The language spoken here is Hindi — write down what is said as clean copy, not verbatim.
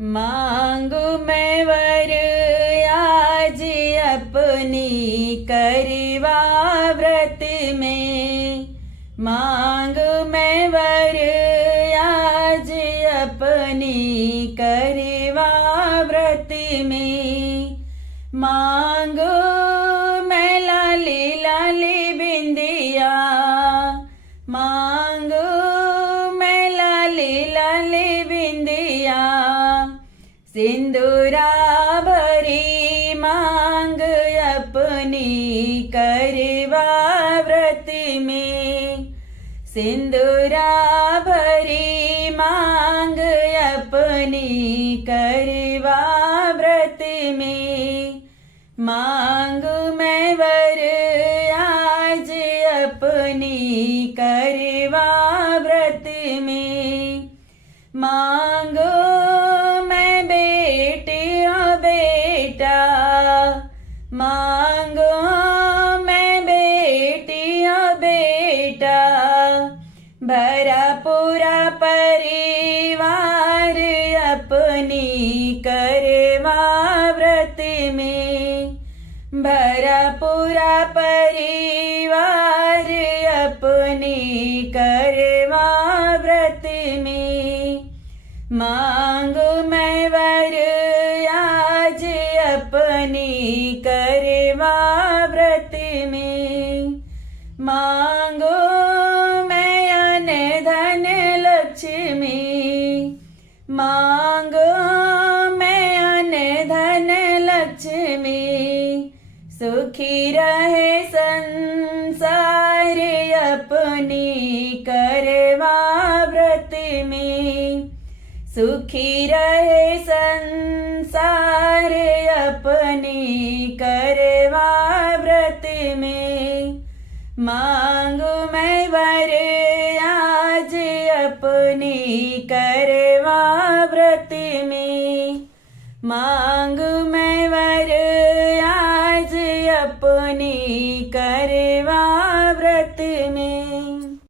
मांगू मैं वर आज अपनी करवा व्रत में। मांगू मैं वर आज अपनी करवा व्रत में। मांगू मैं लाली लाली बिंदिया। मांगू मैं लाली लाली बिंदिया। सिंदूरा भरी मांग अपनी करवा व्रत में। सिंदूरा भरी मांग अपनी करवा व्रत में। मांगू मैं वर आज अपनी करवा व्रत में। मांगू मैं बेटी और बेटा। मांगू मैं बेटी और बेटा। भरा पूरा परिवार अपनी करवा व्रत में। भरा पूरा परिवार अपनी करवा व्रत में। मांगू मैं वर आज अपनी करवा व्रत में। मांगू मैं अन्न धन लक्ष्मी। मांगू मैं अन्न धन लक्ष्मी। सुखी रहे संसार अपनी करवा व्रत में। सुखी रहे संसार अपनी करवा व्रत में। मांगू मैं वर आज अपनी करवा व्रत में। मांगू मैं वर आज अपनी